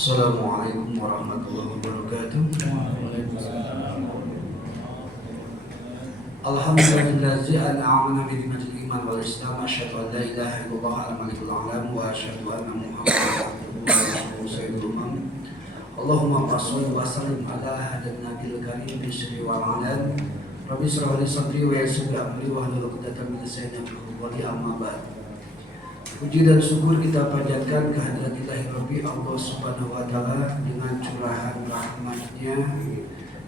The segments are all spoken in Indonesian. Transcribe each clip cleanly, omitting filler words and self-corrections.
Assalamualaikum warahmatullahi wabarakatuh. Alhamdulillahi an'amana bi ni'matil iman wal islam. Asyhadu an la ilaha illallah al-malikul a'lam wa asyhadu anna muhammadan abduhu wa rasuluhu sayyidul umam. Allahumma shalli wa sallim ala hadan nabiyil karim bi sirri wal alan. Rabbi shrah li sadri wa yassir li amri wa hlul 'uqdatam min lisani yafqahu qawli, amma ba'd. Puji dan syukur kita panjatkan kehadirat Ilahi Rabbi Allah Subhanahu wa Ta'ala dengan curahan rahmatnya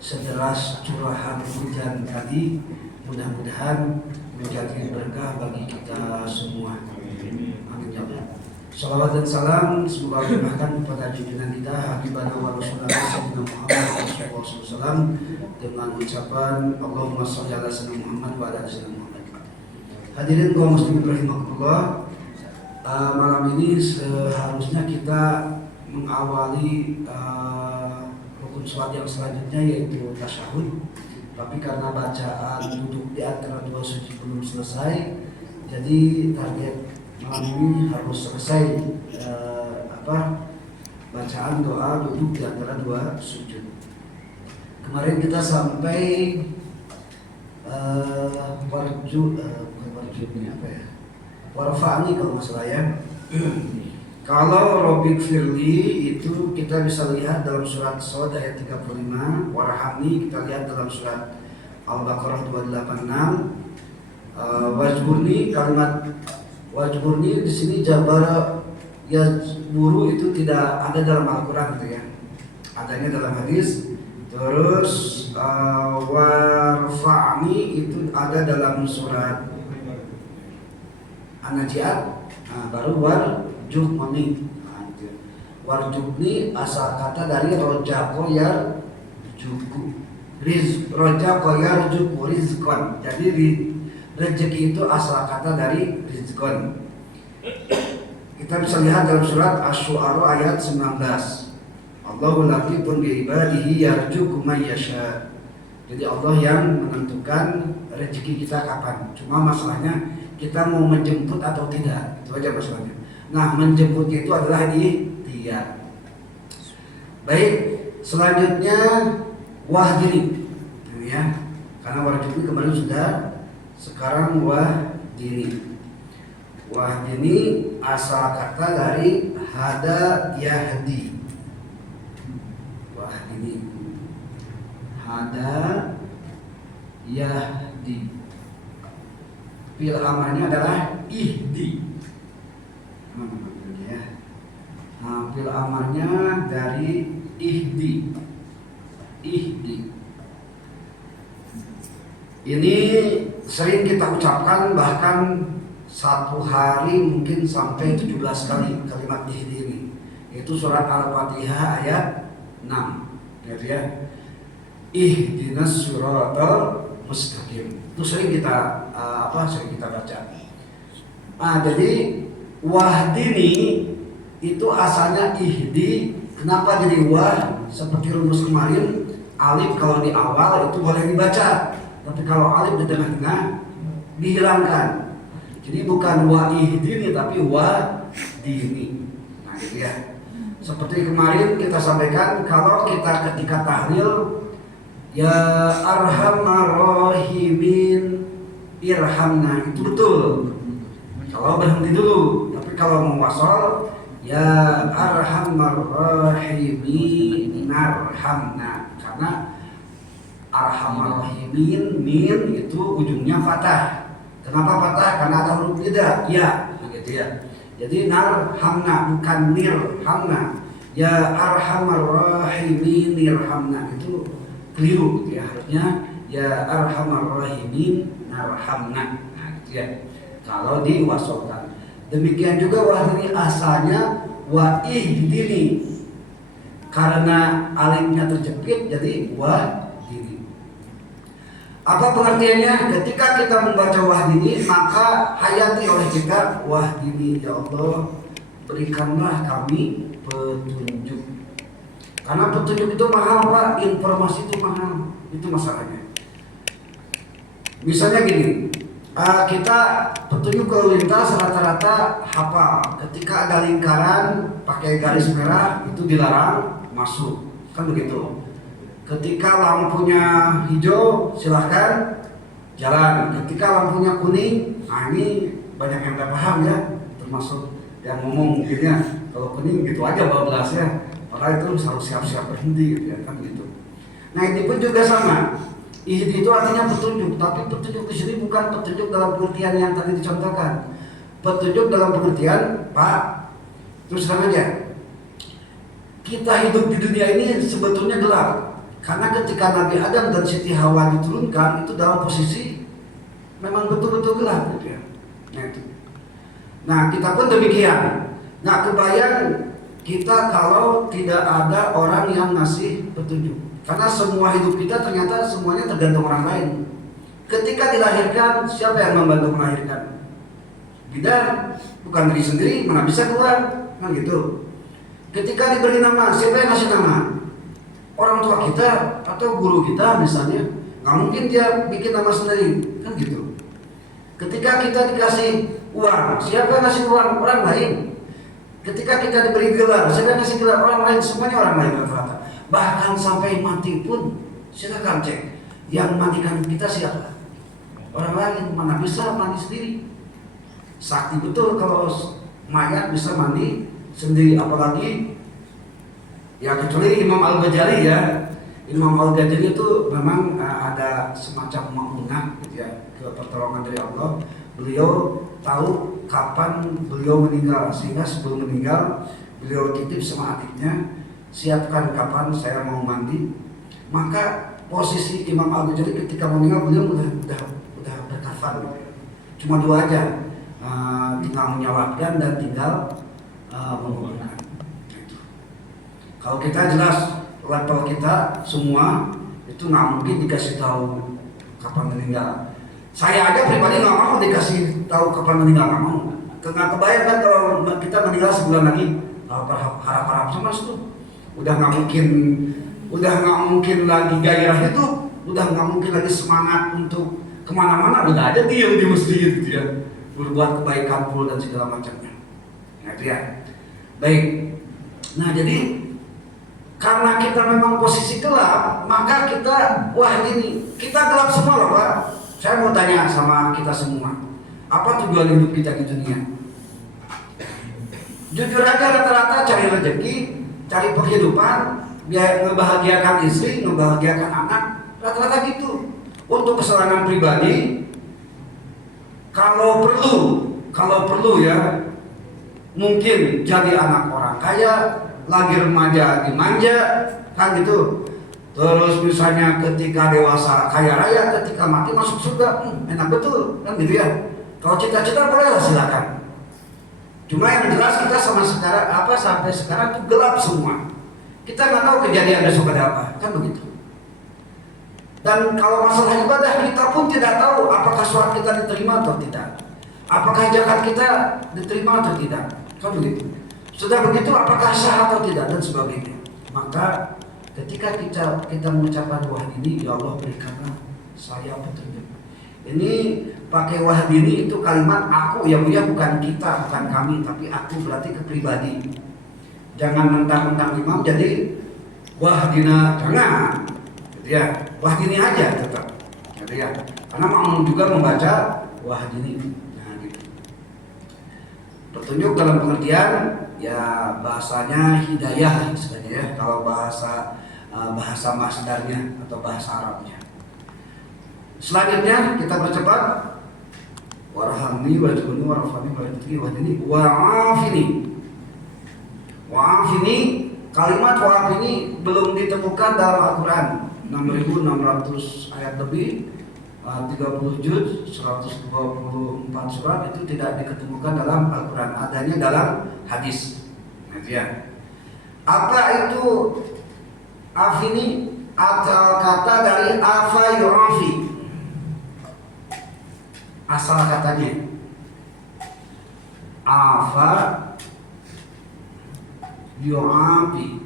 sederas curahan hujan tadi, mudah-mudahan menjadi berkah bagi kita semua. Amin ya Allah. Salawat dan salam semoga dilimpahkan kepada junjungan kita Habibana wa Rasulullah Sayyidina Muhammad SAW dengan ucapan Allahumma sholli ala sayyidina Muhammad wa ala sayyidina Muhammad. Hadirin kaum muslimin rahimakumullah. Malam ini seharusnya kita mengawali rukun sholat yang selanjutnya yaitu tasyahud, tapi karena bacaan duduk di antara dua sujud belum selesai, jadi target malam ini harus selesai bacaan doa duduk di antara dua sujud. Kemarin kita sampai warfa'ni kalau masalah ya. Kalau Robik Firli itu kita bisa lihat dalam surat Shad ayat 35, warhamni kita lihat dalam surat Al-Baqarah 286. Wajburni, kalimat wajburni di sini jabara yajburu itu tidak ada dalam Al-Qur'an gitu ya. Adanya dalam hadis. Terus warfa'ni itu ada dalam surat An-Najiat, baru warjubni. Warjubni asal kata dari roja koyar juku, roja koyar juku rizkon. Jadi rezeki itu asal kata dari rizkon. Kita bisa lihat dalam surat Asy-Syu'ara ayat 19. Allahu latifun bi ibadihi yarzuqu may yasha. Jadi Allah yang menentukan rezeki kita kapan. Cuma masalahnya kita mau menjemput atau tidak, itu aja masalahnya. Nah, menjemput itu adalah ikhtiar. Baik, selanjutnya wahdini, ya, karena wahdini kemarin sudah, sekarang wahdini. Wahdini asal kata dari hada yahdi. Wahdini, hada yahdi. Fi'il amarnya adalah ihdi. Fi'il amarnya dari ihdi. Ihdi. Ini sering kita ucapkan, bahkan satu hari mungkin sampai 17 kali kalimat ihdi ini. Itu surat Al-Fatihah ayat 6. Gitu ya. Ihdinas siratal mustaqim. Itu sering kita sering kita baca. Jadi wahdini itu asalnya ihdi. Kenapa jadi wah? Seperti rumus kemarin, alif kalau di awal itu boleh dibaca, tapi kalau alif di tengah-tengah dihilangkan. Jadi bukan wa ihdini tapi wahdini. Nah gitu ya. Seperti kemarin kita sampaikan, kalau kita ketika tahlil ya arhamar rahimin irhamna itu betul kalau berhenti dulu, tapi kalau mau wasal ya arhamar rahimin narhamna, karena arhamar rahimin min itu ujungnya fathah. Kenapa fathah? Karena ada huruf nida ya, begitu ya. Jadi narhamna bukan nirhamna. Ya arhamar rahimin nirhamna itu keliru gitu ya. Harusnya ya arhamar rahimin narhamna. Nah, gitu ya. Kalau diwasolkan. Demikian juga wahdini asalnya wa ihdini. Karena alifnya terjepit jadi wahdini. Apa pengertiannya? Ketika kita membaca wahdini, maka hayati oleh kita wahdini, ya Allah, berikanlah kami petunjuk. Karena petunjuk itu mahal, Pak. Informasi itu mahal. Itu masalahnya. Misalnya gini, kita petunjuk lalu lintas rata-rata hafal. Ketika ada lingkaran pakai garis merah itu dilarang masuk, kan begitu. Ketika lampunya hijau silahkan jalan. Ketika lampunya kuning, nah ini banyak yang tidak paham ya, termasuk yang ngomong mungkin ya, kalau kuning gitu aja bablasnya, padahal itu harus siap-siap berhenti gitu ya, kan gitu. Nah ini pun juga sama. Ihdi itu artinya petunjuk, tapi petunjuk di sini bukan petunjuk dalam pengertian yang tadi dicontohkan. Petunjuk dalam pengertian, Pak, terus terang aja, kita hidup di dunia ini sebetulnya gelap. Karena ketika Nabi Adam dan Siti Hawa diturunkan itu dalam posisi memang betul-betul gelap gitu ya. Nah, itu. Nah kita pun demikian. Nggak kebayang kita kalau tidak ada orang yang ngasih petunjuk. Karena semua hidup kita ternyata semuanya tergantung orang lain. Ketika dilahirkan, siapa yang membantu melahirkan? Bidan, bukan diri sendiri, mana bisa keluar, kan gitu. Ketika diberi nama, siapa yang ngasih nama? Orang tua kita atau guru kita misalnya. Nggak mungkin dia bikin nama sendiri, kan gitu. Ketika kita dikasih uang, siapa yang ngasih uang? Orang lain. Ketika kita diberi gelar, siapa yang ngasih gelar? Orang lain, semuanya orang lain rata-rata. Bahkan sampai mati pun, silakan cek. Yang mandikan kita siapa? Orang lain, mana bisa mandi sendiri. Sakti betul kalau mayat bisa mandi sendiri, apalagi ya kecuali Imam Al-Ghazali ya. Imam Al-Ghazali itu memang ada semacam ma'unah gitu ya, ke pertolongan dari Allah. Beliau tahu kapan beliau meninggal, sehingga sebelum meninggal beliau titip sama adiknya, siapkan kapan saya mau mandi. Maka posisi Imam Al-Ghazali ketika meninggal beliau udah berkafan, cuma dua aja, tinggal menyolatkan dan tinggal menguburkan. Kalau kita jelas level kita semua itu nggak mungkin dikasih tahu kapan meninggal. Saya aja pribadi nggak mau dikasih tahu kapan meninggal, nggak mau. Nggak kebayang kan kalau kita meninggal sebulan lagi, harap-harap sama itu. Udah nggak mungkin lagi gairah itu, udah nggak mungkin lagi semangat untuk kemana-mana, udah aja diam di masjid gitu ya, berbuat kebaikan pula dan segala macamnya. Nah itu ya. Baik. Nah jadi karena kita memang posisi gelap, maka kita kita gelap semua loh Pak. Saya mau tanya sama kita semua, apa tujuan hidup kita di dunia? Jujur aja rata-rata cari rezeki, cari penghidupan, biar ngebahagiakan istri, ngebahagiakan anak, rata-rata gitu. Untuk kesenangan pribadi, kalau perlu ya, mungkin jadi anak orang kaya, lagi remaja dimanja, kan gitu. Terus misalnya ketika dewasa kaya raya, ketika mati masuk surga, enak betul, kan gitu ya. Kalau cita-cita boleh lah silakan. Cuma yang jelas kita sampai sekarang tuh gelap semua. Kita nggak tahu kejadian besok ada apa, kan begitu. Dan kalau masalah ibadah kita pun tidak tahu apakah sholat kita diterima atau tidak, apakah zakat kita diterima atau tidak, kan begitu. Sudah begitu apakah sah atau tidak dan sebagainya. Maka ketika kita mengucapkan wahdini, ya Allah berikanlah saya petunjuk. Ini pakai wahdini itu kalimat aku, yang mulia bukan kita, bukan kami, tapi aku berarti ke pribadi. Jangan mentang-mentang imam jadi wahdina, jangan. Gitu ya, wahdini aja tetap. Gitu ya. Karena mau juga membaca wahdini. Nah, gitu. Petunjuk dalam pengertian ya bahasanya hidayah istilahnya ya, kalau bahasa masdarnya atau bahasa Arabnya. Selanjutnya kita percepat. warhamni wajhuni warfani waridki wahdini wa'afini. Kalimat wa'afini belum ditemukan dalam Al-Quran. 6.600 ayat lebih, 30 juz, 124 surat itu tidak diketemukan dalam Al-Quran, adanya dalam hadis. Ya. Apa itu afini? Atau kata dari afa yu'afi, asal katanya afa yu'afi.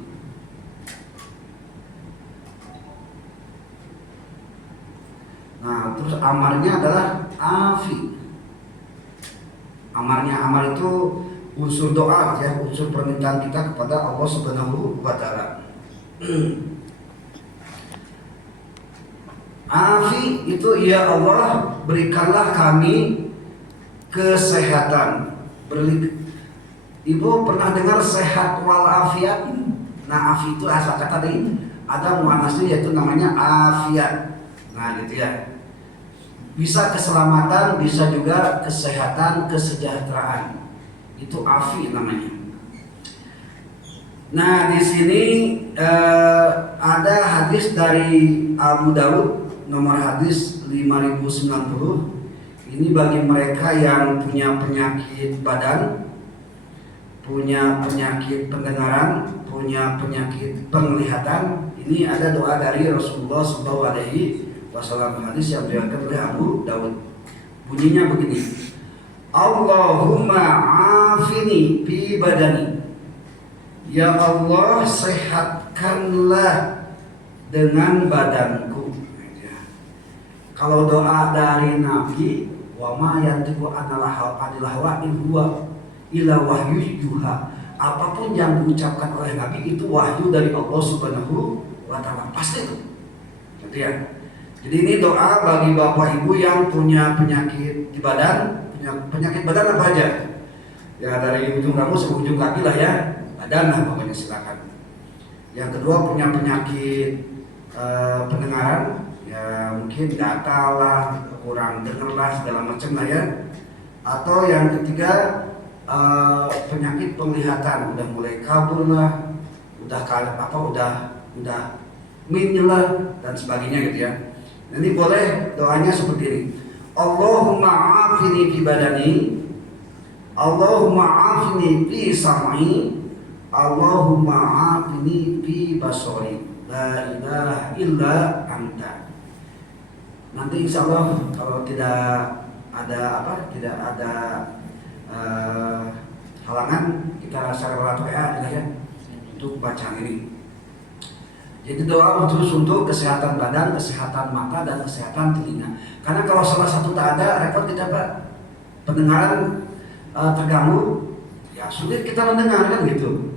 Nah, terus amarnya adalah afi. Amar itu unsur doa ya, unsur permintaan kita kepada Allah Subhanahu wa taala. Afi itu, ya Allah berikanlah kami kesehatan. Ibu pernah dengar sehat walafiat? Nah, afi itu asal kata tadi ada muannasnya yaitu namanya afiat. Nah, gitu ya. Bisa keselamatan, bisa juga kesehatan, kesejahteraan. Itu afi namanya. Nah, di sini ada hadis dari Abu Dawud nomor hadis 5090. Ini bagi mereka yang punya penyakit badan, punya penyakit pendengaran, punya penyakit penglihatan. Ini ada doa dari Rasulullah SAW, hadis yang diriwayatkan oleh Abu Dawud. Bunyinya begini: Allahumma afini fi badani. Ya Allah, sehatkanlah dengan badanku. Kalau doa dari Nabi, wa ma yantiqu anil hawa in huwa illa wahyu yuha. Apapun yang diucapkan oleh Nabi itu wahyu dari Allah Subhanahu wa taala. Pasti itu. Gitu ya. Jadi ini doa bagi bapak ibu yang punya penyakit di badan, punya penyakit badan apa aja? Ya dari ujung rambut sampai ujung kaki lah ya, badan lah pokoknya silakan. Yang kedua punya penyakit pendengaran, ya mungkin gatal lah, kurang dengar lah, segala macam lah ya. Atau yang ketiga penyakit penglihatan, udah mulai kabur lah, udah minyak dan sebagainya gitu ya. Nanti boleh doanya seperti ini: Allahumma afini fi badani, Allahumma afini fi sam'i, Allahumma afini fi basari, la ilaha illa anta. Nanti insya Allah kalau tidak ada halangan, kita secara WA ya untuk bacaan ini. Jadi doa khusus untuk kesehatan badan, kesehatan mata, dan kesehatan telinga. Karena kalau salah satu tak ada, repot kita Pak. Pendengaran terganggu, ya sulit kita mendengar kan gitu.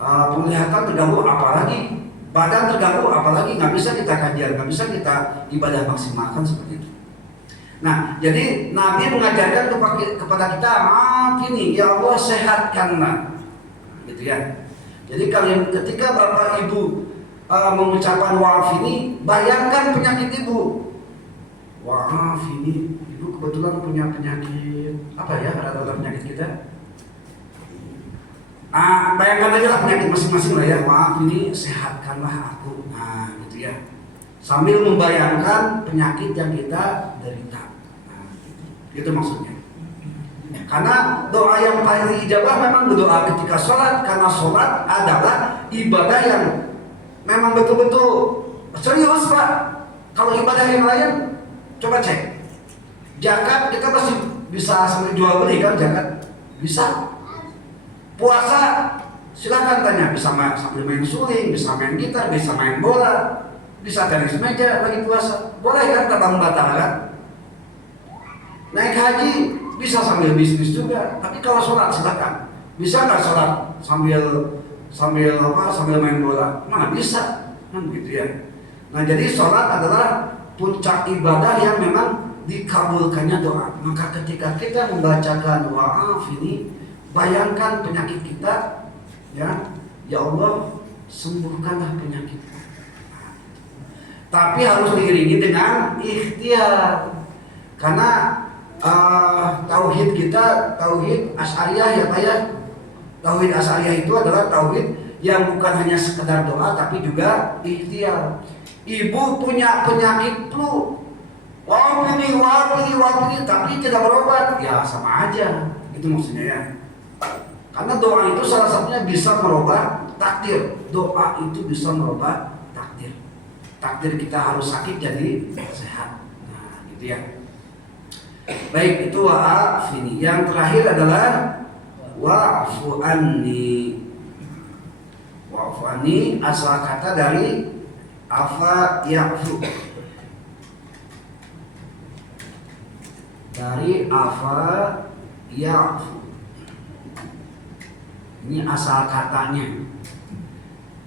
Penglihatan terganggu, apalagi badan terganggu, apalagi nggak bisa kita kajian, nggak bisa kita ibadah maksimalkan seperti itu. Nah, jadi Nabi mengajarkan kepada kita, ini ya Allah sehatkanlah, gitu ya. Jadi kalian ketika bapak ibu mengucapkan wa'af ini, bayangkan penyakit ibu. Wa'af ini, ibu kebetulan punya penyakit apa ya, rata-rata penyakit kita. Bayangkan aja lah penyakit masing-masing lah ya. Wa'af ini, sehatkanlah aku. Nah, gitu ya. Sambil membayangkan penyakit yang kita derita. Nah, itu maksudnya. Karena doa yang paling diijabah memang doa ketika sholat, karena sholat adalah ibadah yang memang betul-betul serius Pak. Kalau ibadah yang lain, coba cek. Zakat kita masih bisa sambil jual beli kan, zakat bisa. Puasa silakan tanya, bisa sambil main suling, bisa main gitar, bisa main bola, bisa tenis meja lagi puasa. Boleh kan tanpa membatalkan. Naik haji bisa sambil bisnis juga. Tapi kalau sholat silakan. Bisa nggak sholat sambil main bola? Mana bisa, kan gitu ya. Nah, jadi sholat adalah puncak ibadah yang memang dikabulkannya doa. Maka ketika kita membacakan wa'af ini, bayangkan penyakit kita, ya Allah sembuhkanlah penyakit. Tapi harus diiringi dengan ikhtiar. Karena tauhid kita tauhid Asy'ariyah ya Pak ya. Tauhid Asy'ariyah itu adalah tauhid yang bukan hanya sekedar doa tapi juga ikhtiar. Ibu punya penyakit flu, wah pilih, tapi tidak berobat, ya sama aja. Itu maksudnya ya. Karena doa itu salah satunya bisa merubah takdir. Doa itu bisa merubah takdir. Takdir kita harus sakit jadi sehat. Nah, gitu ya. Baik, itu wa'afini. Yang terakhir adalah wa'fu anni. Wa'fu anni asal kata dari afa ya'fu. Dari afa ya'fu. Ini asal katanya.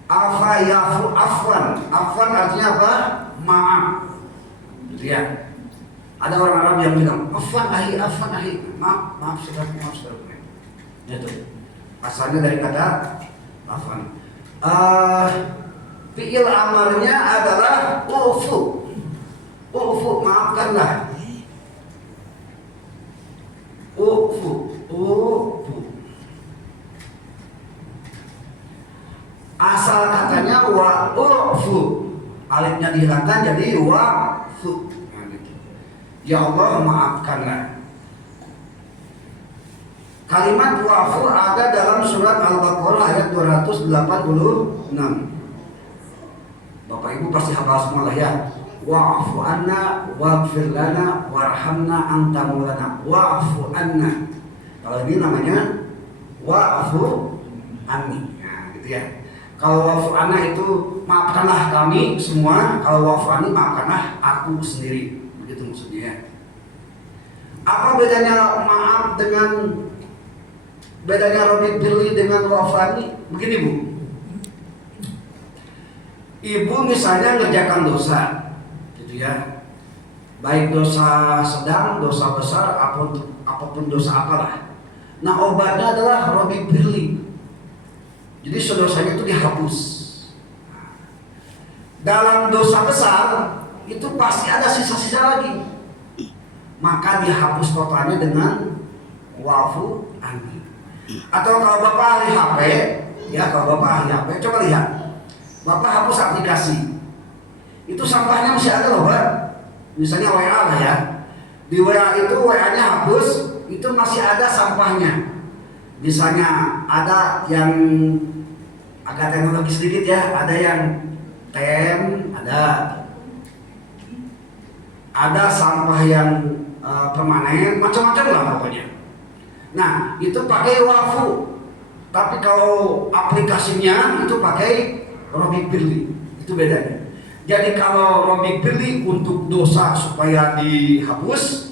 Afa ya'fu afwan. Afwan artinya apa? Maaf. Gitu ya. Ada orang Arab yang bilang afwan ahi, maaf saudara. Itu asalnya dari kata afwan. Fi'il amarnya adalah ufu, maafkanlah. Ufu. Asal katanya wa ufu, alifnya dihilangkan jadi wa'fu. Ya Allah maafkanlah. Kalimat wa'fu ada dalam surat Al-Baqarah ayat 286. Bapak Ibu pasti hafal semua lah ya. Wa'fu anna waghfir lana warhamna anta maulana. Wa'fu anna. Kalau ini namanya wa'fu anni. Nah, gitu ya. Kalau wa'fu anna itu maafkanlah kami semua. Kalau wa'fu anni maafkanlah aku sendiri. Begitu maksudnya ya. Apa bedanya maaf dengan Robi Birli dengan wa'fani? Begini Bu, ibu misalnya ngerjakan dosa gitu ya, baik dosa sedang, dosa besar, apapun dosa apalah. Nah obatnya adalah Robi Birli. Jadi dosanya itu dihapus. Dalam dosa besar itu pasti ada sisa-sisa lagi, maka dihapus totalnya dengan wa'fu anni. Atau kalau Bapak ahli HP, ya kalau Bapak ahli HP, coba lihat, Bapak hapus aplikasi, itu sampahnya masih ada loh Pak. Misalnya WA lah ya, di WA itu WA-nya hapus, itu masih ada sampahnya. Misalnya ada yang agak teknologi sedikit ya, ada yang tem, ada sampah yang permanen, macam-macam lah pokoknya. Nah itu pakai wa'fu. Tapi kalau aplikasinya itu pakai Robi Birli, itu bedanya. Jadi kalau Robi Birli untuk dosa supaya dihapus,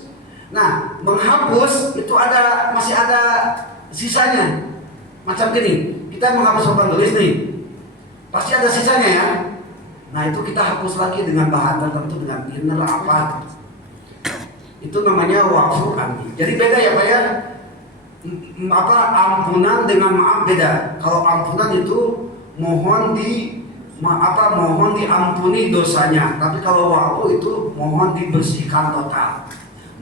nah menghapus itu masih ada sisanya. Macam gini, kita menghapus papan tulis nih, pasti ada sisanya ya. Nah itu kita hapus lagi dengan bahan tertentu, dengan thinner apa. Itu namanya wa'fu anni. Jadi beda ya Pak ya. Ampunan dengan maaf beda. Kalau ampunan itu mohon diampuni dosanya. Tapi kalau wa'fu itu mohon dibersihkan total.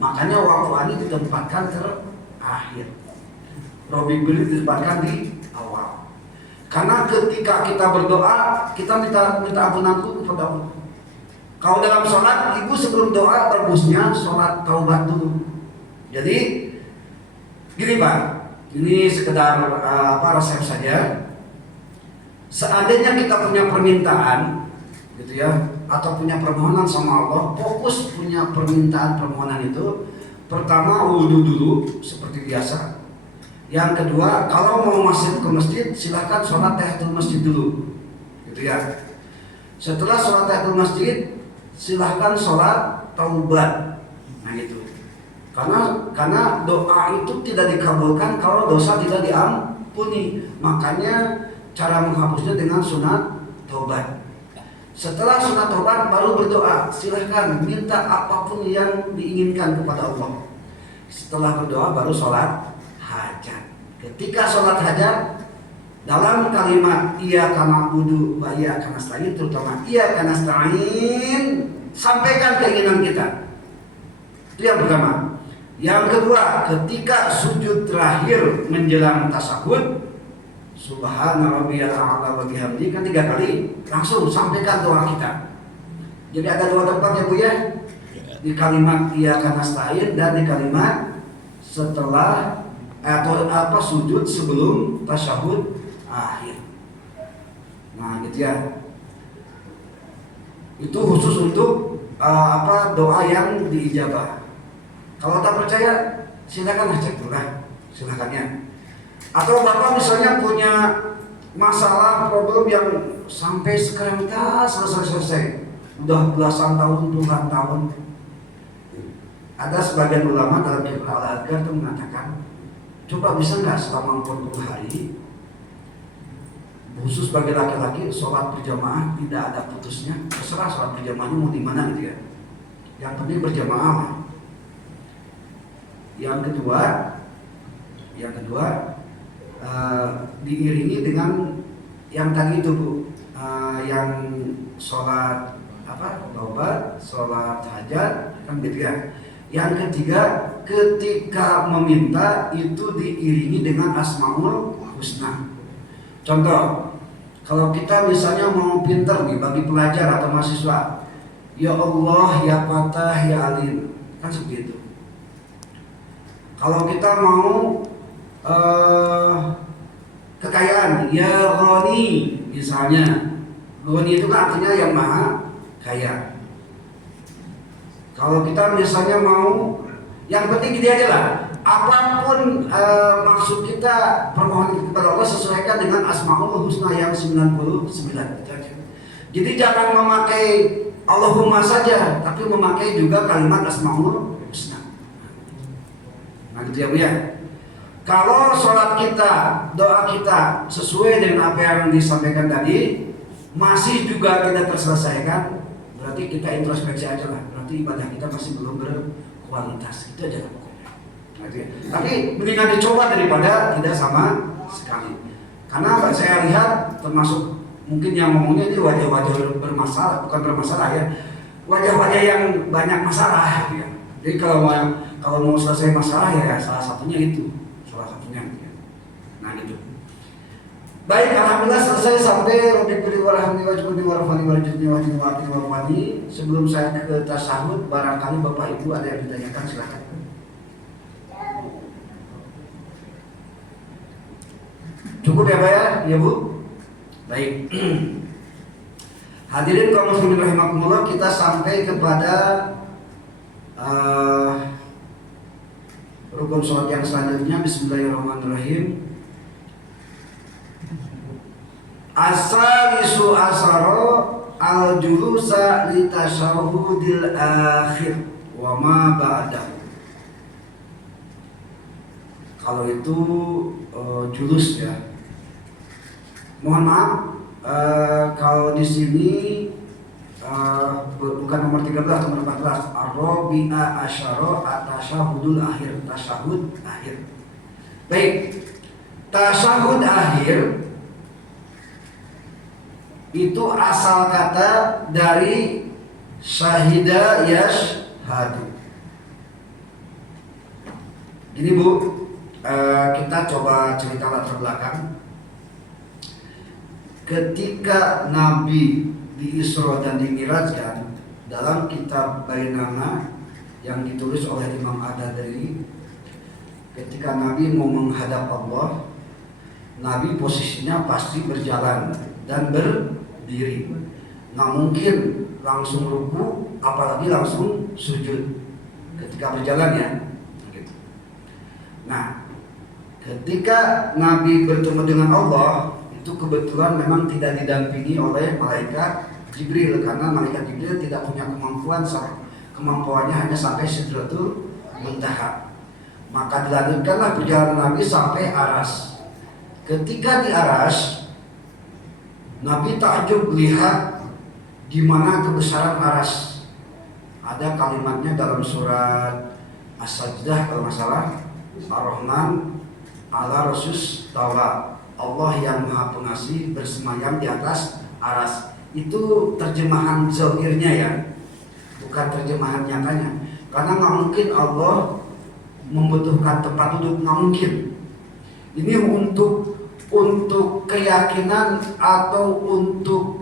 Makanya wa'fu anni ditempatkan terakhir. Robi Birli ditempatkan di awal. Karena ketika kita berdoa, kita minta ampunan kepada Allah. Kalau dalam sholat, ibu sebelum doa bagusnya sholat taubat dulu. Jadi gini Pak, ini sekedar resep saja. Seandainya kita punya permintaan, gitu ya, atau punya permohonan sama Allah, fokus punya permohonan itu. Pertama wudhu dulu seperti biasa. Yang kedua, kalau mau masuk ke masjid, silahkan sholat tahiyatul masjid dulu, gitu ya. Setelah sholat tahiyatul masjid, silahkan sholat taubat. Nah gitu. Karena doa itu tidak dikabulkan kalau dosa tidak diampuni. Makanya cara menghapusnya dengan sunat taubat. Setelah sunat taubat baru berdoa. Silahkan minta apapun yang diinginkan kepada Allah. Setelah berdoa baru sholat hajat. Ketika sholat hajat, dalam kalimat iyyaka na'budu wa iyyaka nasta'in, terutama iyyaka nasta'in, sampaikan keinginan kita. Itu yang pertama. Yang kedua, ketika sujud terakhir menjelang tasyahud, subhana rabbiyal a'la wa bihamdi kan 3 kali, langsung sampaikan doa kita. Jadi ada 2 tempat ya Bu ya. Di kalimat iyyaka nasta'in dan di kalimat setelah atau sujud sebelum tasyahud akhir. Nah, gitu ya. Itu khusus untuk doa yang diijabah. Kalau tak percaya, silakan cek dulu lah, silakan ya. Atau Bapak misalnya punya masalah, problem yang sampai sekarang tak selesai-selesai, udah belasan tahun, puluhan tahun. Ada sebagian ulama dalam kitab Al-Adhkar itu mengatakan, coba bisa nggak selama 40 hari, khusus bagi laki-laki, sholat berjamaah tidak ada putusnya, terserah sholat berjamaahnya mau di mana gitu ya. Yang penting berjamaah lah. Yang kedua diiringi dengan yang tadi itu Bu, yang sholat taubat, sholat hajat kan gitu ya. Yang ketiga, ketika meminta itu diiringi dengan asmaul husna. Contoh, kalau kita misalnya mau pinter nih bagi pelajar atau mahasiswa, ya Allah, ya Fatah, ya Alim, kan seperti itu. Kalau kita mau kekayaan, ya Ghani misalnya, Ghani itu kan artinya yang maha kaya. Kalau kita misalnya mau, yang penting gini aja lah, apapun maksud kita, permohonan kita kepada Allah sesuaikan dengan Asmaul Husna yang 99. Jadi jangan memakai Allahumma saja, tapi memakai juga kalimat Asmaul Husna. Nah gitu ya Bu ya. Kalau sholat kita, doa kita sesuai dengan apa yang disampaikan tadi, masih juga tidak terselesaikan, berarti kita introspeksi aja lah. Berarti ibadah kita masih belum berkualitas. Itu aja lah pokoknya. Nah, gitu ya. Tapi mendingan dicoba daripada tidak sama sekali. Karena saya lihat termasuk mungkin yang ngomongnya ini wajah-wajah bermasalah, bukan bermasalah ya, wajah-wajah yang banyak masalah ya. Jadi kalau mau selesai masalah ya salah satunya itu, salah satunya ya. Nah gitu. Baik, alhamdulillah selesai sampai Rabbi kulli warhamni wajibni warfani warjudni wajibni warfani. Sebelum saya ke tasyahud, barangkali Bapak Ibu ada yang ditanyakan, silakan. Cukup ya Pak ya, ya Bu? Baik. Hadirin kaum muslimin rahimakumullah, kita sampai kepada rukun sholat yang selanjutnya. Bismillahirrahmanirrahim. Asalisu asaro al-julusa litasyahudil akhir wa ma ba'dahu. Kalau itu julus ya. Mohon maaf, kalau di sini bukan nomor 13, nomor 14. Ar-rabi'a asyara at-tasyahudul akhir, tasyahud akhir. Baik, tasyahud akhir itu asal kata dari syahida yashhadu. Ini Bu, kita coba cerita latar belakang. Ketika Nabi di Isra dan di Mi'rajkan, dalam kitab Bainana yang ditulis oleh Imam Ad-Dadari, ketika Nabi mau menghadap Allah, Nabi posisinya pasti berjalan dan berdiri. Nggak mungkin langsung ruku, apalagi langsung sujud ketika berjalan ya. Nah, ketika Nabi bertemu dengan Allah, itu kebetulan memang tidak didampingi oleh malaikat Jibril, karena malaikat Jibril tidak punya kemampuannya hanya sampai Sidratul Muntaha. Maka dilanjutkanlah perjalanan Nabi sampai Aras. Ketika di Aras, Nabi takjub lihat gimana kebesaran Aras. Ada kalimatnya dalam surat As-Sajdah kalau nggak salah, Ar-Rahman ala Rasus Taala, Allah yang Maha Pengasih bersemayam di atas Aras. Itu terjemahan zahirnya ya, bukan terjemahan nyatanya. Karena nggak mungkin Allah membutuhkan tempat duduk, nggak mungkin. Ini untuk keyakinan atau untuk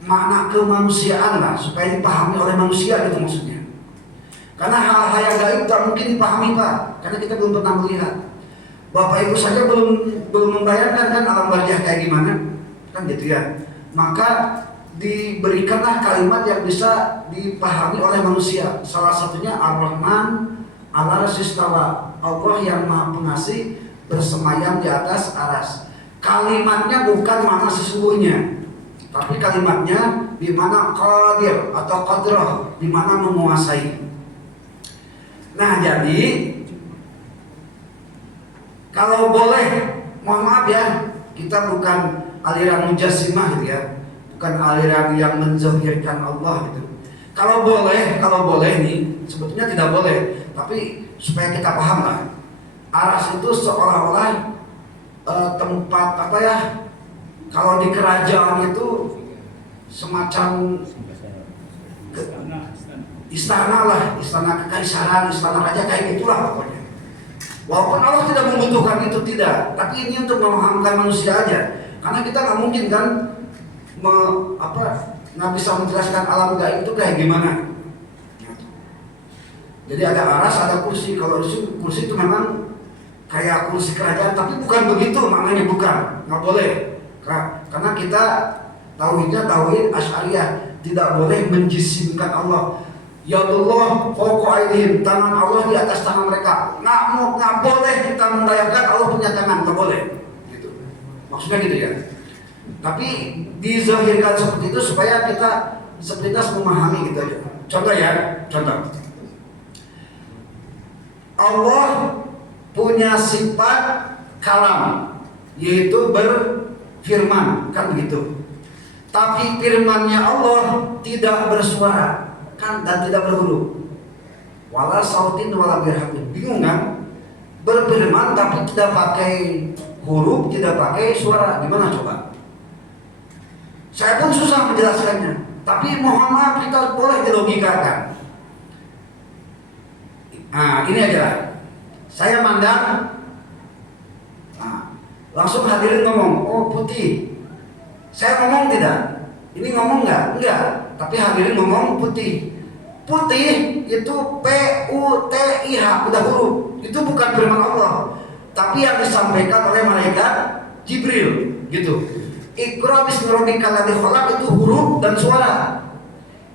makna kemanusiaan lah, supaya dipahami oleh manusia gitu maksudnya. Karena hal-hal yang gaib tak mungkin dipahami Pak, karena kita belum pernah melihat. Bapak Ibu saja belum membayangkan kan alam barjah kayak gimana, kan gitu ya. Maka diberikanlah kalimat yang bisa dipahami oleh manusia. Salah satunya Ar-Rahman 'alarasy istawa, Allah yang Maha Pengasih bersemayam di atas aras. Kalimatnya bukan makna sesungguhnya, tapi kalimatnya di mana qadir atau qadrah, di mana menguasai. Nah, jadi kalau boleh, mohon maaf ya, kita bukan aliran mujassimah gitu ya, bukan aliran yang menzahirkan Allah gitu. Kalau boleh nih, sebetulnya tidak boleh, tapi supaya kita paham lah. Aras itu seolah-olah tempat apa ya? Kalau di kerajaan itu semacam istana lah, istana kekaisaran, istana raja kayak gitulah pokoknya. Walaupun Allah tidak membutuhkan itu, tidak, tapi ini untuk memahamkan manusia aja. Karena kita nggak mungkin kan nggak bisa menjelaskan alam gaib itu kayak gimana. Jadi ada aras, ada kursi. Kalau kursi itu memang kayak kursi kerajaan, tapi bukan begitu maknanya, bukan, nggak boleh. Karena kita tauhidnya tauhid Asy'ariyah, tidak boleh menjisimkan Allah. Ya Allah, fawqa aydihim, tangan Allah di atas tangan mereka. Nggak boleh kita membayangkan Allah punya tangan, nggak boleh. Gitu. Maksudnya gitu ya. Tapi dizahirkan seperti itu supaya kita sepintas memahami gitu aja. Contoh ya, contoh. Allah punya sifat kalam, yaitu berfirman, kan begitu. Tapi firman-Nya Allah tidak bersuara, kan, dan tidak berhuruf. Wala sautin wala birhamin. Bingung kan? Berfirman tapi tidak pakai huruf, tidak pakai suara. Gimana coba? Saya pun susah menjelaskannya. Tapi mohon maaf, kita boleh dilogikakan. Nah, ini aja. Saya mandang, langsung hadirin ngomong, oh putih. Saya ngomong tidak? Ini ngomong nggak? Enggak. Tapi hadirin ngomong putih. Putih itu P-U-T-I-H, udah huruf. Itu bukan firman Allah, tapi yang disampaikan oleh malaikat Jibril, gitu. Iqra bismi rabbikal ladzi khalaq, itu huruf dan suara.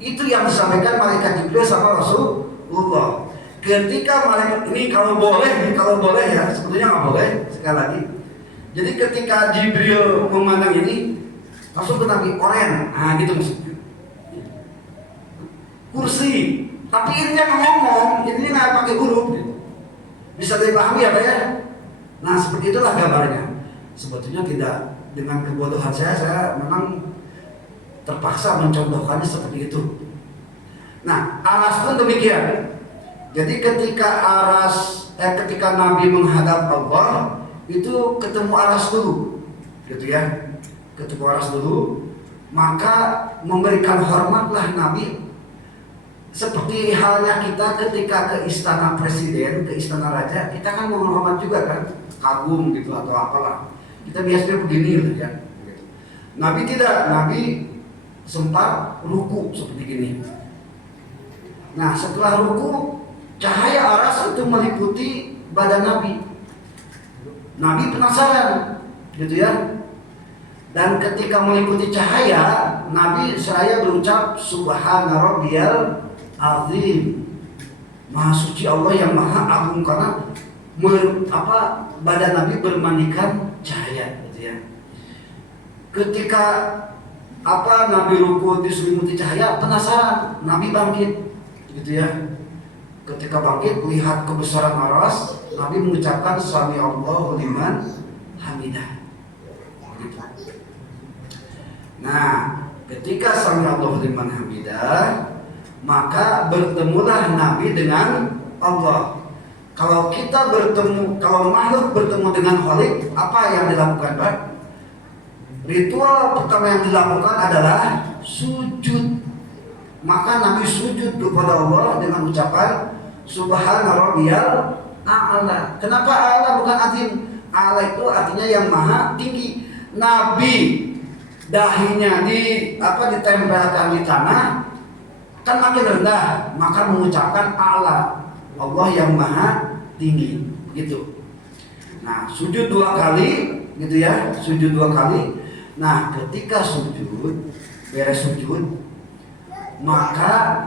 Itu yang disampaikan malaikat Jibril sama Rasulullah. Ketika malaikat ini kalau boleh ya, sebetulnya nggak boleh sekali lagi. Jadi ketika Jibril memandang ini, langsung ke Nabi oren, gitu maksudnya. Kursi, tapi ini yang ngomong, ini nggak pakai huruf. Bisa dipahami ya Pak ya? Nah seperti itulah gambarnya. Sebetulnya tidak, dengan kebodohan saya memang terpaksa mencontohkannya seperti itu. Nah aras pun demikian. Jadi ketika Nabi menghadap Allah, itu ketemu aras dulu, gitu ya, ketemu aras dulu, maka memberikan hormatlah Nabi. Seperti halnya kita ketika ke istana presiden, ke istana raja, kita kan mau hormat juga kan, kagum gitu atau apalah. Kita biasanya begini lah ya. Nabi tidak, Nabi sempat ruku seperti gini. Nah setelah ruku, cahaya aras itu meliputi badan Nabi. Nabi penasaran, gitu ya. Dan ketika meliputi cahaya, Nabi seraya berucap Subhana Rabbiyal Azim, Maha suci Allah yang maha agung, karena badan Nabi bermandikan cahaya, gitu ya. Ketika Nabi ruku diselimuti cahaya, penasaran, Nabi bangkit, gitu ya. Ketika bangkit lihat kebesaran aras, Nabi mengucapkan Sami Allahu liman hamidah. Gitu. Nah, ketika Sami Allahu liman hamidah, maka bertemulah Nabi dengan Allah. Kalau makhluk bertemu dengan Khalik, apa yang dilakukan Pak? Ritual pertama yang dilakukan adalah sujud. Maka Nabi sujud kepada Allah dengan ucapan Subhana Rabbiyal a'la. Kenapa a'la bukan azim? A'la itu artinya yang maha tinggi. Nabi dahinya ditempelkan di tanah kan makin rendah, maka mengucapkan a'la, Allah yang maha tinggi gitu. Nah, sujud 2 kali gitu ya, sujud 2 kali. Nah, ketika sujud, beres sujud, maka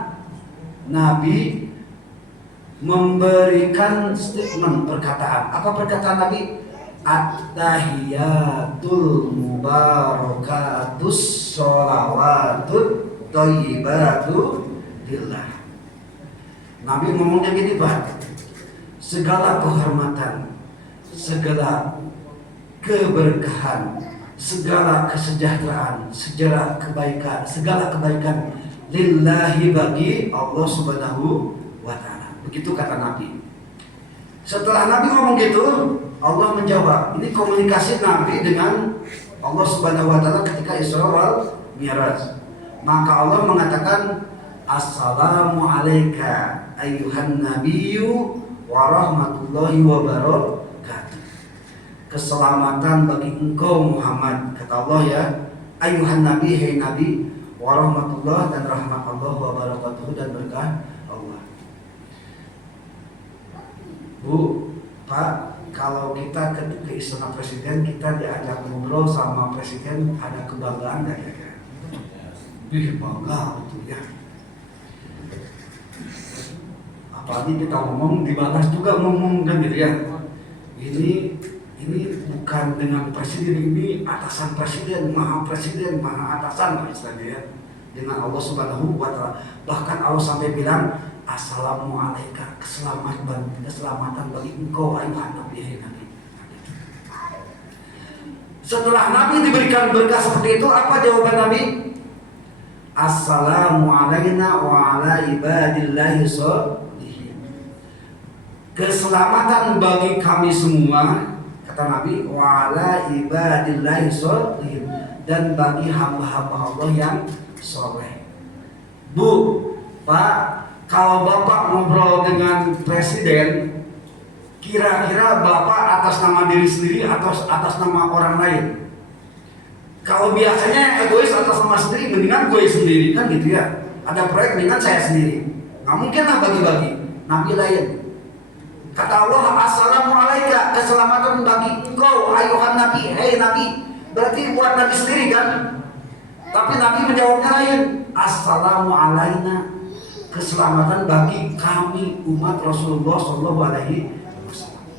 Nabi memberikan statement perkataan. Apa perkataan Nabi? At-tahiyatul mubarakatus sholawatut thayyibatu lillah. Nabi ngomongnya gini, Pak. Segala kehormatan, segala keberkahan, segala kesejahteraan, segala kebaikan lillahi bagi Allah Subhanahu wa taala. Begitu kata Nabi. Setelah Nabi ngomong gitu, Allah menjawab. Ini komunikasi Nabi dengan Allah Subhanahu wa taala ketika Isra wal Mi'raj. Maka Allah mengatakan, Assalamu alayka ayyuhan nabiyyu wa rahmatullahi wa barakatuh. Keselamatan bagi engkau Muhammad, kata Allah ya. Ayyuhan nabi, hai nabi, wa rahmatullah, dan rahmat Allah, wa barakatuh, dan berkah Allah. Bu, Pak, kalau kita ke istana presiden, kita diajak ngobrol sama presiden, ada kebanggaan gak ya? Wih, bangga gitu ya. Apalagi kita ngomong, dibalas juga ngomong kan gitu ya. Ini bukan dengan presiden, ini atasan presiden, maha atasan istilahnya ya. Dengan Allah Subhanahu wa taala. Bahkan Allah sampai bilang, Assalamualaikum, keselamatan bagi engkau ayuhan Nabi, hai Nabi. Setelah Nabi diberikan berkah seperti itu, apa jawaban Nabi? Assalamu alayna wa ala ibadillahi sholihin. Keselamatan bagi kami semua, kata Nabi, wa ala ibadillahi sholihin, dan bagi hamba-hamba Allah yang soleh. Bu, Pak, kalau Bapak ngobrol dengan presiden, kira-kira Bapak atas nama diri sendiri atau atas nama orang lain? Kalau biasanya egois atas nama sendiri, mendingan gue sendiri kan gitu ya. Ada proyek mendingan saya sendiri. Nggak mungkin lah bagi-bagi. Nabi lain. Kata Allah, Assalamualaikum, keselamatan bagi engkau ayuhan Nabi, hai Nabi. Berarti buat Nabi sendiri kan? Tapi Nabi menjawabnya lain. Assalamualaikum, keselamatan bagi kami umat Rasulullah Shallallahu Alaihi Wasallam.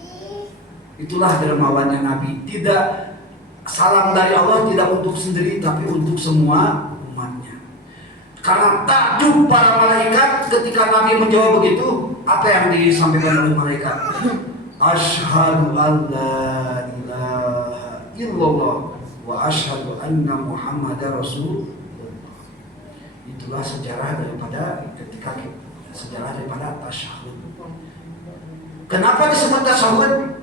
Itulah dermawannya Nabi. Tidak, salam dari Allah tidak untuk sendiri, tapi untuk semua umatnya. Karena takjub para malaikat ketika Nabi menjawab begitu, apa yang disampaikan oleh malaikat? Asyhadu an la ilaha illallah wa asyhadu anna Muhammadar Rasulullah. Itulah sejarah daripada tasyahud. Kenapa disebut tasyahud?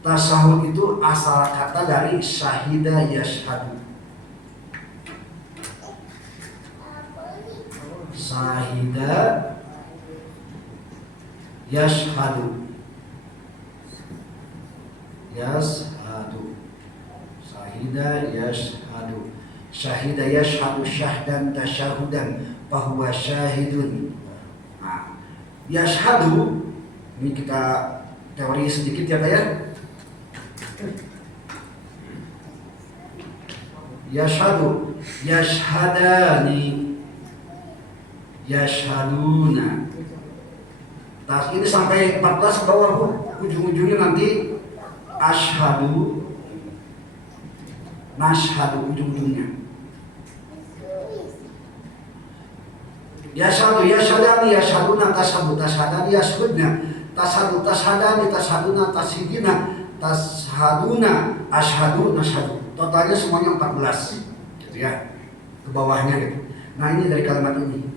Tasyahud itu asal kata dari syahida yashhadu. Syahida yashhadu. Syahida yashhadu. Syahida yashhadu syahdan tasyahudan fahuwa syahidun. Nah, yashhadu ini kita teori sedikit ya Pak ya. Yashhadu, yashhadani, yashhaduna. Nah, ini sampai 14 bawah Bu. Ujung-ujungnya nanti asyhadu, nashhadu ujung-ujungnya. Yashhadu, yashhadani, yashhaduna, tashhadu, tashhadani, yashhudna, tashhadu, tashhadani, tashhaduna, tashhidina, tashhaduna, ashhadu, nashhadu. Totalnya semuanya 14 gitu ya, ke bawahnya gitu. Nah ini dari kalimat ini.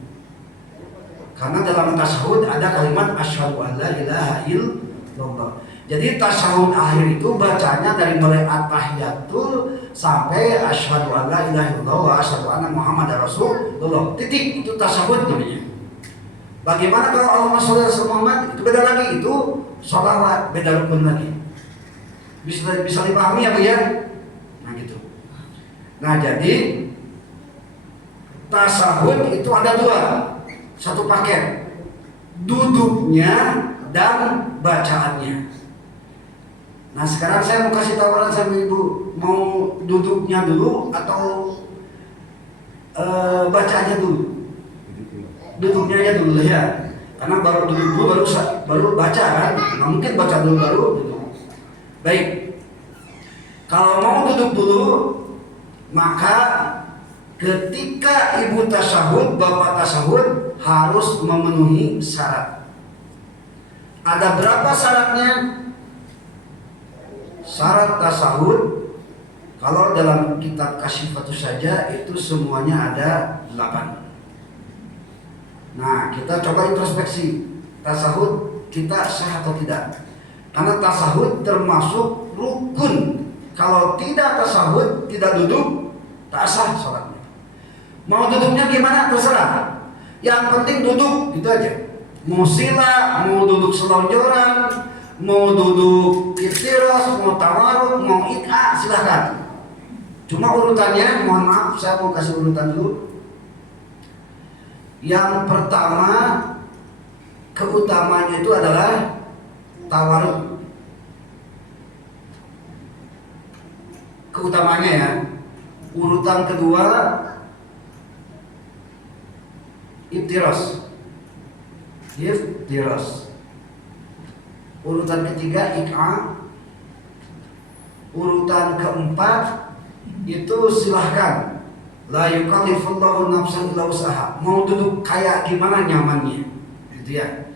Karena dalam tasyahud ada kalimat asyhadu an la ilaha illallah. Jadi tasyahud akhir itu bacanya dari mulai at-tahiyatul sampai asyhadu an la ilaha illallah wa asyhadu anna Muhammadar Rasulullah. Titik, itu tasyahud namanya. Bagaimana kalau Allahumma sholli ala Muhammad? Itu beda lagi, itu sholawat beda rukun lagi. Bisa dipahami ya Bu ya? Nah gitu. Nah jadi tasahud itu ada dua, satu paket, duduknya dan bacaannya. Nah sekarang saya mau kasih tawaran sama Ibu, mau duduknya dulu atau bacaannya dulu? Duduknya aja dulu ya, karena baru duduk dulu baru baca kan, nggak mungkin baca dulu baru duduk. Baik, kalau mau duduk dulu, maka ketika Ibu tasyahud, Bapak tasyahud harus memenuhi syarat. Ada berapa syaratnya? Syarat tasyahud kalau dalam kitab Kasyifatus saja itu semuanya ada 8. Nah, kita coba introspeksi tasyahud kita sah atau tidak. Karena tasyahud termasuk rukun. Kalau tidak tasyahud, tidak duduk, tak sah salatnya. Mau duduknya gimana terserah. Yang penting duduk, gitu aja. Mau sila, mau duduk selonjoran, mau duduk iftiras, mau tawaruk, mau ik'a, silahkan. Cuma urutannya, mohon maaf, saya mau kasih urutan dulu. Yang pertama, keutamanya itu adalah tawaruk. Keutamanya ya. Urutan kedua, iftiras. Iftiras. Urutan ketiga ik'a. Urutan keempat itu silahkan. La yukallifullahu nafsan illa usaha. Mau duduk kayak gimana nyamannya, gitu ya.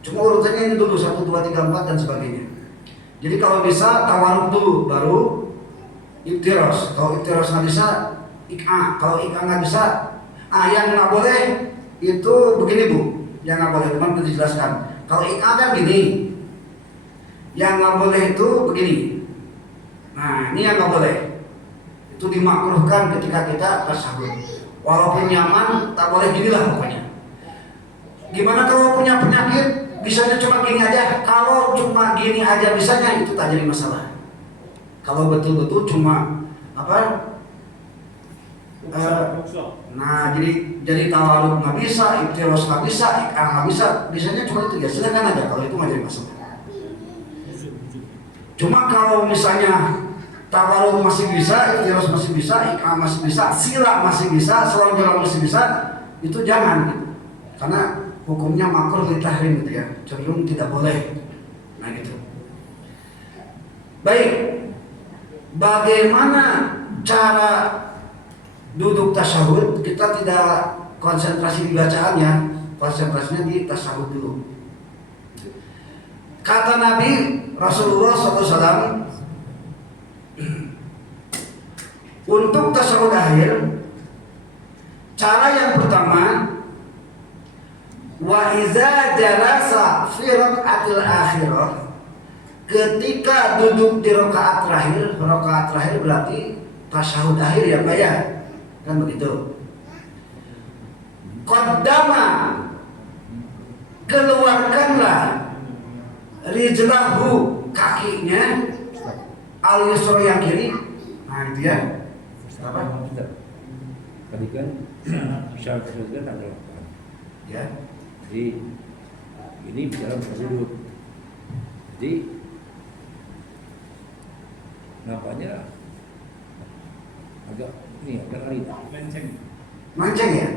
Cuma urutannya ini dulu 1, 2, 3, 4 dan sebagainya. Jadi kalau bisa tawaruk dulu, baru iftiras. Kalau iftiras nggak bisa, ik'a. Kalau ik'a nggak bisa, yang nggak boleh itu begini Bu. Yang nggak boleh memang sudah dijelaskan. Kalau ik'a kan gini. Yang nggak boleh itu begini. Nah ini yang nggak boleh. Itu dimakruhkan ketika kita tasyahud. Walaupun nyaman, tak boleh ginilah pokoknya. Gimana kalau punya penyakit, bisanya cuma gini aja. Kalau cuma gini aja bisanya, itu tak jadi masalah. Kalau betul-betul cuma apa? Nah jadi tawaruk nggak bisa, iftiras nggak bisa, ik'a nggak bisa. Bisanya cuma itu ya, silakan aja. Kalau itu nggak jadi masalah. Cuma kalau misalnya tawaruk masih bisa, iftiras masih bisa, ik'a masih bisa, sila masih bisa, selonjoran masih bisa, itu jangan gitu. Karena hukumnya makruh li tahrim gitu ya, cenderung tidak boleh. Nah gitu. Baik, bagaimana cara duduk tasyahud? Kita tidak konsentrasi di bacaannya, konsentrasinya di tasyahud dulu. Kata Nabi Rasulullah SAW, untuk tasyahud akhir, cara yang pertama, wa iza jalasa fi rakaatil akhirah, ketika duduk di rakaat terakhir berarti tasyahud akhir ya Pak ya, kan begitu. Qaddama, keluarkanlah rijlahu, kakinya, al yusra yang kiri. Nah itu ya. Apa? Tadi kan syarat tersebut ada 8. Ya. Jadi ini bicara tersebut. Jadi nampaknya agak agak lari. Mancing ya?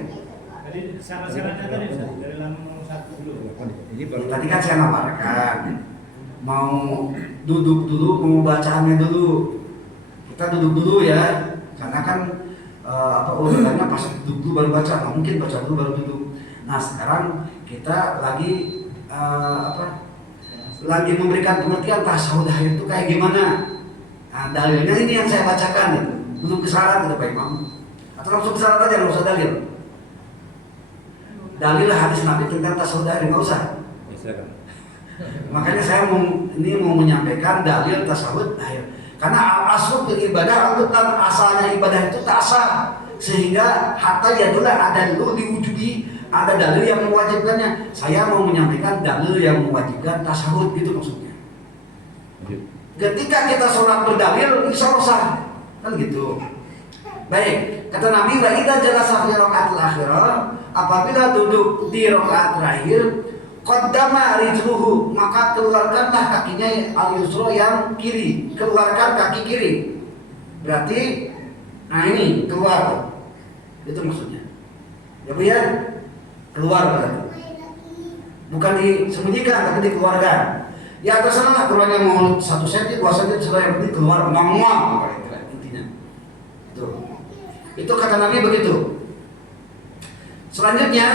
Jadi syarat-syaratnya tadi dari nomor 1 dulu. Ini baru Tadi kan saya nawarkan mau duduk dulu, mau bacaannya dulu. Kita duduk dulu ya, karena kan urutannya pas duduk dulu baru baca, nggak mungkin baca dulu baru duduk. Nah sekarang kita lagi lagi memberikan pengertian tasyahud akhir itu kayak gimana. Nah dalilnya ini yang saya bacakan gitu. Duduk ke syarat gitu Pak Imam, atau langsung ke syarat aja, nggak usah dalil. Dalil hadis Nabi tentang tasyahud akhir, nggak usah. Makanya saya mau menyampaikan dalil tasyahud akhir. Karena al-aslu fil ibadah, asalnya ibadah itu tak sah, sehingga hatta yadulah ada dulu diwujudi ada dalil yang mewajibkannya. Saya mau menyampaikan dalil yang mewajibkan tasyahud, gitu maksudnya. Ketika kita sholat berdalil, insya Allah sah, kan gitu. Baik, kata Nabi, wa idza jalasa fi rakaatil akhirah, apabila duduk di rakaat terakhir, qaddama rijluhu, maka keluarkanlah kakinya al-yusra yang kiri, keluarkan kaki kiri. Berarti, nah ini keluar, itu maksudnya. Ya Bu ya, keluar berarti. Bukan disembunyikan, tapi dikeluarkan. Ya terserah keluarnya mau 1 cm, 2 cm, terserah, yang penting keluar, ngomong, intinya. Itu kata Nabi begitu. Selanjutnya,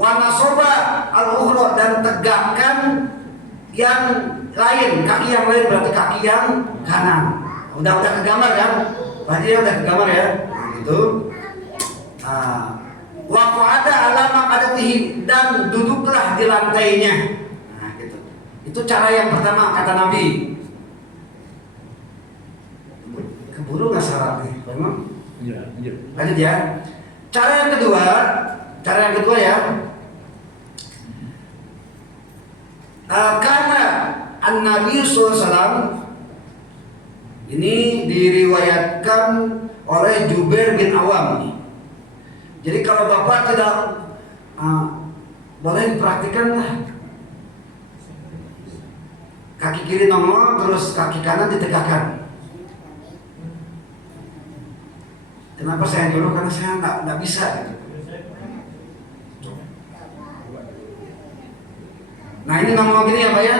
wa nasoba al-ukhra, dan tegakkan yang lain, kaki yang lain berarti kaki yang kanan. Udah kegambar kan? Berarti ya udah kegambar ya. Nah, gitu. Wa qa'ada ala maq'adatihi, dan duduklah di lantainya. Nah, gitu. Itu cara yang pertama kata Nabi. Keburu nggak salah nih, memang. Lanjut ya. Cara yang kedua ya. Karena An-Nabi SAW ini diriwayatkan oleh Jubair bin Awam. Jadi kalau Bapak tidak boleh diperhatikan lah. Kaki kiri nongol, terus kaki kanan ditegakkan. Kenapa saya nyuruh? Karena saya nggak bisa gitu. Nah ini ngomong gini ya Pak ya.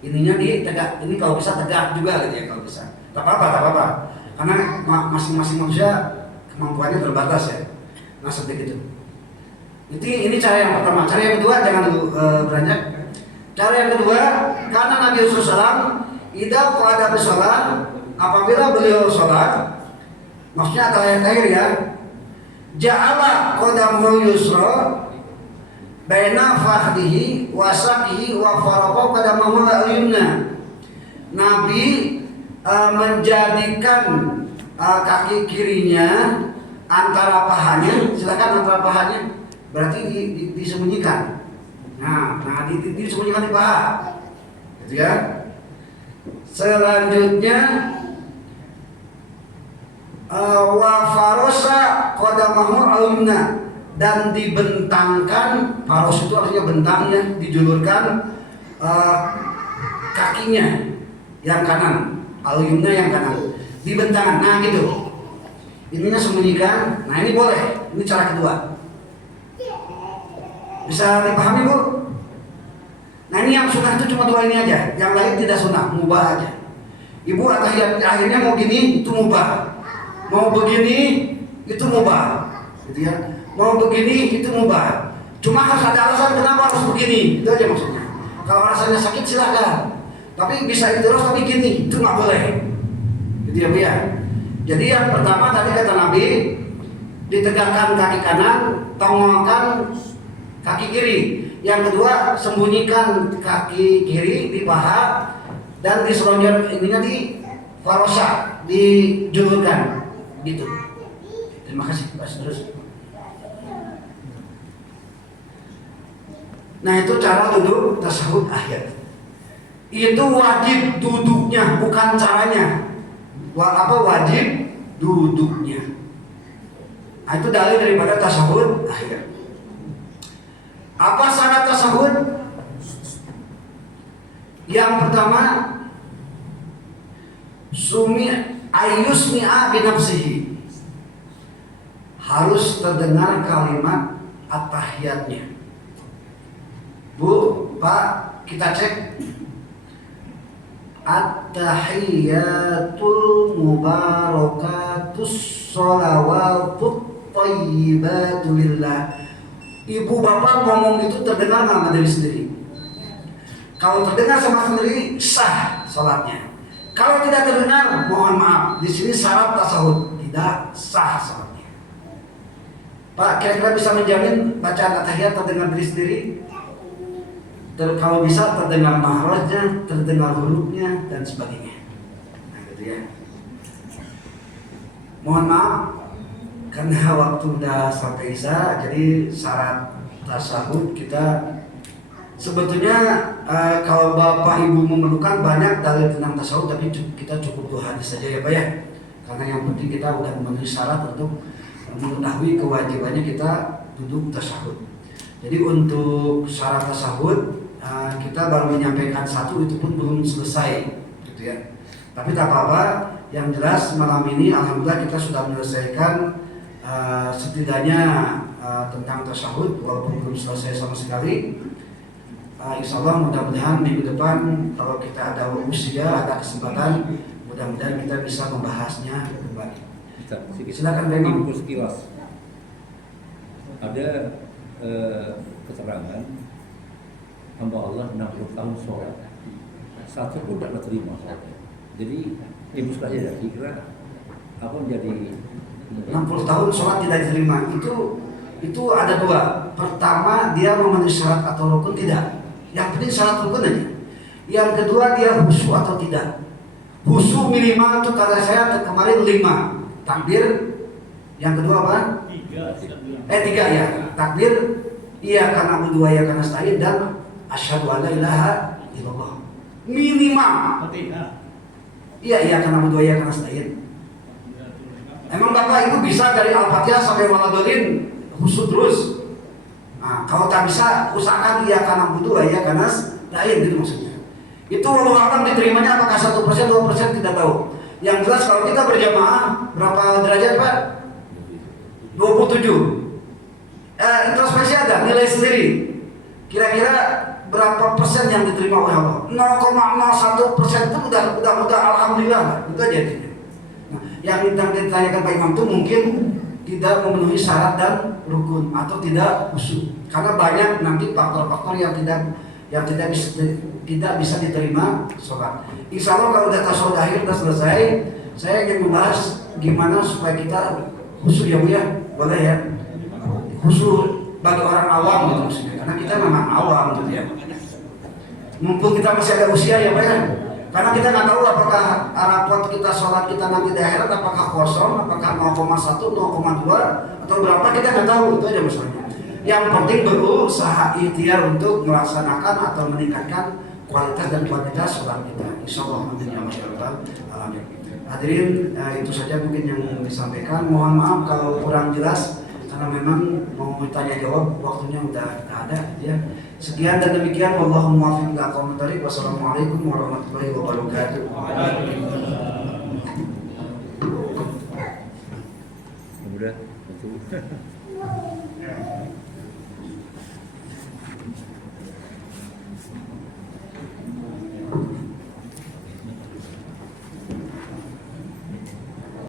Ininya ditegak, ini kalau bisa tegak juga gitu ya kalau bisa. Tak apa-apa. Karena masing-masing manusia kemampuannya terbatas ya. Nah seperti itu. Ini cara yang pertama. Cara yang kedua, jangan dulu beranjak. Cara yang kedua, karena Nabi SAW idza qa'ada fi shalah, apabila beliau sholat, maksudnya terakhir ya, ja'ala qadamahu yusra baina fakhdihi wa saqihi wa faraqa qadamahu al-yumna. Nabi menjadikan kaki kirinya antara pahanya, silakan antara pahanya, berarti disembunyikan. Nah, disembunyikan di paha, gitu ya. Selanjutnya wa farosa qadamahu al-yumna, dan dibentangkan, faros itu artinya bentangnya, dijulurkan kakinya yang kanan, al-yumna yang kanan, dibentangkan. Nah gitu. Ininya sembunyikan. Nah ini boleh. Ini cara kedua. Bisa dipahami Bu? Nah ini yang sunnah itu cuma 2 ini aja, yang lain tidak sunnah, mubah aja. Ibu atahiyat akhirnya mau gini, itu mubah. Mau begini, itu mubah, gitu ya. Mau begini, itu mubah. Cuma harus ada alasan kenapa harus begini, itu aja maksudnya. Kalau rasanya sakit silakan, tapi bisa terus tapi gini, itu nggak boleh, gitu ya Bu ya. Jadi yang pertama tadi kata Nabi, ditegakkan kaki kanan, tongolkan kaki kiri. Yang kedua, sembunyikan kaki kiri di paha dan diselonjor ininya di farosa, dijulurkan, gitu. Terima kasih, Pak. Terus. Nah itu cara duduk tasyahud akhir. Itu wajib duduknya, bukan caranya. Wajib duduknya. Nah itu dalil daripada tasyahud akhir. Apa syarat tasyahud? Yang pertama, ayyusmi'a binafsihi, harus terdengar kalimat at-tahiyatnya. Bu, Pak, kita cek. At-tahiyyatul mubarakatus sholawatut thayyibatu lillah. Ibu bapak ngomong itu terdengar nggak sama diri sendiri? Kalau terdengar sama sendiri sah sholatnya. Kalau tidak terdengar, mohon maaf, di sini syarat tasyahud tidak sah sholatnya. Pak, kira-kira bisa menjamin bacaan at-tahiyyat terdengar diri sendiri? Kalau bisa terdengar mahrajnya, terdengar hurufnya dan sebagainya. Nah gitu ya. Mohon maaf, karena waktu udah sampai isya, jadi syarat tasyahud kita sebetulnya kalau Bapak Ibu memerlukan banyak dalil tentang tasyahud, tapi kita cukup 2 hadis saja ya Pak ya. Karena yang penting kita udah memenuhi syarat untuk mengetahui kewajibannya kita duduk tasyahud. Jadi untuk syarat tasyahud kita baru menyampaikan 1, itu pun belum selesai gitu ya. Tapi tak apa-apa, yang jelas malam ini alhamdulillah kita sudah menyelesaikan setidaknya tentang tasyahud walaupun belum selesai sama sekali. Insya Allah mudah-mudahan minggu depan kalau kita ada usia, ada kesempatan, mudah-mudahan kita bisa membahasnya kembali. Silakan Pak Imam. Info sekilas. Ada keterangan hamba Allah 60 tahun sholat, 1 pun tidak terima sholatnya. Jadi ibu sekalian kira apa menjadi 60 tahun sholat tidak diterima, itu ada 2. Pertama, dia memenuhi syarat atau rukun tidak. Yang penting syarat rukun aja. Yang kedua, dia khusyuk atau tidak. Khusyuk minimal itu kata saya kemarin 5 takbir. Yang kedua apa? 3 ya. Takbir iya karena na'budu wa iyyaka nasta'in dan asyhadu an la ilaha illallah. Minimal. Iya karena na'budu wa iyyaka nasta'in. Emang Bapak Ibu bisa dari Al-Fatihah sampai Waladhdallin khusyuk terus? Nah, kalau tak bisa, usahakan iya karena na'budu wa iyyaka nasta'in gitu maksudnya. Itu walau alam diterimanya apakah 1%, 2% tidak tahu. Yang jelas kalau kita berjamaah berapa derajat Pak? 27. Introspeksi ada, nilai sendiri. Kira-kira berapa persen yang diterima oleh Allah? 0,01% itu udah alhamdulillah. Itu aja. Nah, yang ditanyakan Pak Imam itu mungkin tidak memenuhi syarat dan rukun atau tidak khusyuk. Karena banyak nanti faktor-faktor yang tidak bisa diterima sholat. Insya Allah kalau data sholat akhir sudah selesai, saya ingin membahas gimana supaya kita khusyuk ya Bu ya, boleh ya? Khusyuk bagi orang awam gitu maksudnya, karena kita memang awam gitu ya. Mumpung kita masih ada usia ya Pak ya, karena kita nggak tahu apakah rapot kita sholat kita nanti di akhirat apakah kosong, apakah 0,1, 0,2 atau berapa kita nggak tahu, itu aja masalahnya. Yang penting berusaha ikhtiar untuk melaksanakan atau meningkatkan kualitas dan kuantitas sholat kita. Insya Allah amin ya masyarakat. Amin. Hadirin, itu saja mungkin yang disampaikan. Mohon maaf kalau kurang jelas karena memang mau tanya jawab waktunya udah ada ya. Sekian dan demikian, wallahu muwaffiq ila aqwamit thoriq. Wassalamualaikum warahmatullahi wabarakatuh. Mudah betul.